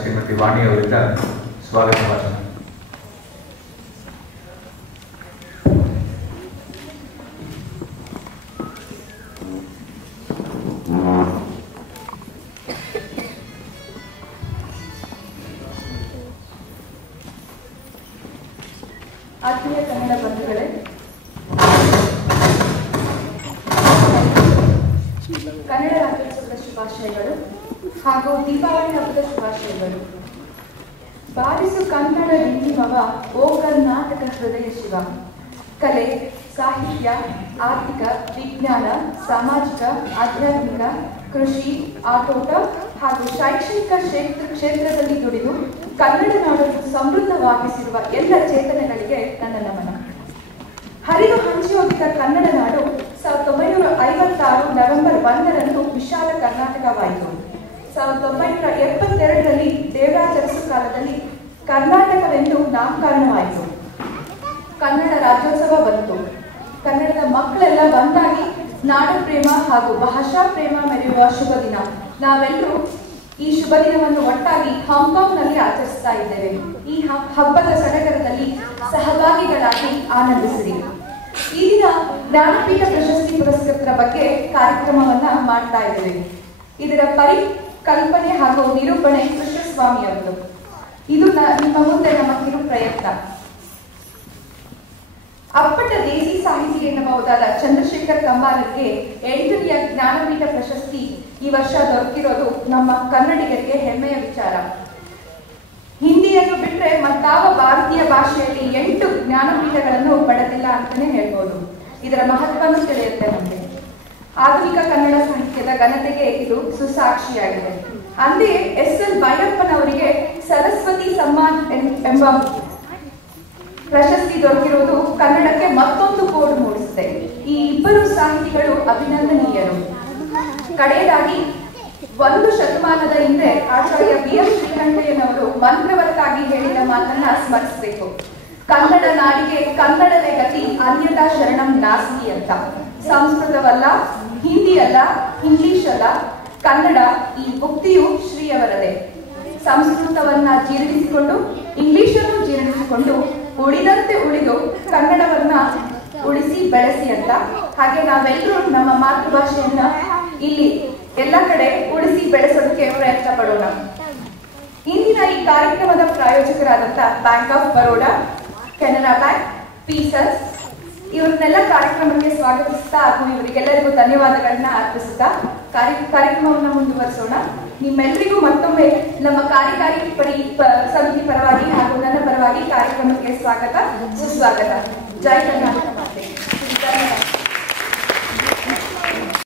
ಶ್ರೀಮತಿ ವಾಣಿ ಅವರಿಂದ ಸ್ವಾಗತ ಭಾಷಣ. ಆತ್ಮೀಯ ಕನ್ನಡ ಬಂಧುಗಳೇ, ಕನ್ನಡ ರಾಜ್ಯೋತ್ಸವದ ಶುಭಾಶಯಗಳು ಹಾಗೂ ದೀಪಾವಳಿ ಹಬ್ಬದ ಶುಭಾಶಯಗಳು. ಬಾರಿಸು ಕನ್ನಡ ದಿಂಡಿಮವ, ಓ ಕರ್ನಾಟಕ ಹೃದಯ ಶಿವ. ಕಲೆ, ಸಾಹಿತ್ಯ, ಆರ್ಥಿಕ, ವಿಜ್ಞಾನ, ಸಾಮಾಜಿಕ, ಆಧ್ಯಾತ್ಮಿಕ, ಕೃಷಿ, ಆಟೋಟ ಹಾಗೂ ಶೈಕ್ಷಣಿಕ ಕ್ಷೇತ್ರದಲ್ಲಿ ದುಡಿದು ಕನ್ನಡ ನಾಡನ್ನು ಸಮೃದ್ಧವಾಗಿಸಿರುವ ಎಲ್ಲ ಚೇತನಗಳಿಗೆ ನನ್ನ ನಮನ. ಹರಿದು ಹಂಚಿ ಹೋಗಿದ್ದ ಕನ್ನಡ ನಾಡು 1956 ನವೆಂಬರ್ 1ರಂದು ವಿಶಾಲ ಕರ್ನಾಟಕವಾಯಿತು. 1972ರಲ್ಲಿ ದೇವರಾಜ ಅರಸು ಕಾಲದಲ್ಲಿ ಕರ್ನಾಟಕವೆಂದು ನಾಮಕರಣವಾಯಿತು. ಕನ್ನಡ ರಾಜ್ಯೋತ್ಸವ ಬಂತು. ಕನ್ನಡದ ಮಕ್ಕಳೆಲ್ಲ ಒಂದಾಗಿ ನಾಡ ಪ್ರೇಮ ಹಾಗೂ ಭಾಷಾ ಪ್ರೇಮ ಮೆರೆಯುವ ಶುಭ ದಿನ. ನಾವೆಲ್ಲರೂ ಈ ಶುಭ ದಿನವನ್ನು ಒಟ್ಟಾಗಿ ಹಾಂಗ್ಕಾಂಗ್ನಲ್ಲಿ ಆಚರಿಸ್ತಾ ಇದ್ದೇವೆ. ಈ ಹಬ್ಬದ ಸಡಗರದಲ್ಲಿ ಸಹಭಾಗಿಗಳಾಗಿ ಆನಂದಿಸಿರಿ. ಈ ದಿನ ಜ್ಞಾನಪೀಠ ಪ್ರಶಸ್ತಿ ಪುರಸ್ಕೃತರ ಬಗ್ಗೆ ಕಾರ್ಯಕ್ರಮವನ್ನ ಮಾಡ್ತಾ ಇದ್ದೇವೆ. ಇದರ ಪರಿಕಲ್ಪನೆ ಹಾಗೂ ನಿರೂಪಣೆ ಕೃಷ್ಣಸ್ವಾಮಿ ಅವರು. ಇದು ನಿಮ್ಮ ಮುಂದೆ ನಮ್ಮ ಕಿರು ಪ್ರಯತ್ನ. ಅಪ್ಪಟ ದೇಸಿ ಸಾಹಿತಿ ಎನ್ನಬಹುದಾದ ಚಂದ್ರಶೇಖರ್ ಕಂಬಾರರಿಗೆ 8ನೇ ಜ್ಞಾನಪೀಠ ಪ್ರಶಸ್ತಿ ಈ ವರ್ಷ ದೊರಕಿರೋದು ನಮ್ಮ ಕನ್ನಡಿಗರಿಗೆ ಹೆಮ್ಮೆಯ ವಿಚಾರ. ಹಿಂದಿಯನ್ನು ಬಿಟ್ಟರೆ ಮತ್ತಾವ ಭಾರತೀಯ ಭಾಷೆಯಲ್ಲಿ 8 ಜ್ಞಾನಪೀಠಗಳನ್ನು ಪಡೆದಿಲ್ಲ ಅಂತಾನೆ ಹೇಳ್ಬೋದು. ಇದರ ಮಹತ್ವವನ್ನು ತಿಳಿಯುತ್ತೆ ನಮಗೆ. ಆಧುನಿಕ ಕನ್ನಡ ಸಾಹಿತ್ಯದ ಘನತೆಗೆ ಇದು ಸುಸಾಕ್ಷಿಯಾಗಿದೆ. ಅಂದೇ SL ಭೈರಪ್ಪನವರಿಗೆ ಸರಸ್ವತಿ ಸಮ್ಮಾನ್ ಎಂಬ ಪ್ರಶಸ್ತಿ ದೊರಕಿರುವುದು ಕನ್ನಡಕ್ಕೆ ಮತ್ತೊಂದು ಕೋಡು ಮೂಡಿಸಿದೆ. ಈ ಇಬ್ಬರು ಸಾಹಿತಿಗಳು ಅಭಿನಂದನೀಯರು. ಕಡೆಯದಾಗಿ 1 ಶತಮಾನದ ಹಿಂದೆ ಆಚಾರ್ಯ BF ಶ್ರೀಕಂಠಯ್ಯನವರು ಮಂತ್ರವತ್ತಾಗಿ ಹೇಳಿದ ಮಾತನ್ನ ಸ್ಮರಿಸಬೇಕು. ಕನ್ನಡ ನಾಡಿಗೆ ಕನ್ನಡವೇ ಗತಿ, ಅನ್ಯತಾ ಶರಣಂ ನಾಸ್ತಿ ಅಂತ. ಸಂಸ್ಕೃತವಲ್ಲ, ಹಿಂದಿ ಅಲ್ಲ, ಇಂಗ್ಲಿಷ್ ಅಲ್ಲ, ಕನ್ನಡ ಈ ಮುಕ್ತಿಯು ಶ್ರೀಯವರದೇ. ಸಂಸ್ಕೃತವನ್ನ ಜೀರ್ಣಿಸಿಕೊಂಡು ಇಂಗ್ಲಿಷನ್ನು ಜೀರ್ಣಿಸಿಕೊಂಡು ಉಳಿದಂತೆ ಉಳಿದು ಕನ್ನಡವನ್ನ ಉಳಿಸಿ ಬೆಳೆಸಿ ಅಂತ. ಹಾಗೆ ನಾವೆಲ್ಲರೂ ನಮ್ಮ ಮಾತೃಭಾಷೆಯನ್ನ ಇಲ್ಲಿ ಎಲ್ಲ ಕಡೆ ಉಳಿಸಿ ಬೆಳೆಸೋದಕ್ಕೆ ಪ್ರಯತ್ನ ಪಡೋಣ. ಇಂದಿನ ಈ ಕಾರ್ಯಕ್ರಮದ ಪ್ರಾಯೋಜಕರಾದಂಥ bank of Baroda, Canara bank, ಪೀಸಸ್ ಇವರನ್ನೆಲ್ಲ ಕಾರ್ಯಕ್ರಮಕ್ಕೆ ಸ್ವಾಗತಿಸ್ತಾ ಹಾಗೂ ಇವರಿಗೆಲ್ಲರಿಗೂ ಧನ್ಯವಾದಗಳನ್ನ ಅರ್ಪಿಸುತ್ತಾ ಕಾರ್ಯಕ್ರಮವನ್ನು ಮುಂದುವರಿಸೋಣ. ನಿಮ್ಮೆಲ್ಲರಿಗೂ ಮತ್ತೊಮ್ಮೆ ನಮ್ಮ ಕಾರ್ಯಕಾರಿ ಸಮಿತಿ ಪರವಾಗಿ ಹಾಗೂ ನನ್ನ ಪರವಾಗಿ ಕಾರ್ಯಕ್ರಮಕ್ಕೆ ಸ್ವಾಗತ, ಸುಸ್ವಾಗತ. ಜೈ ಕರ್ನಾಟಕ.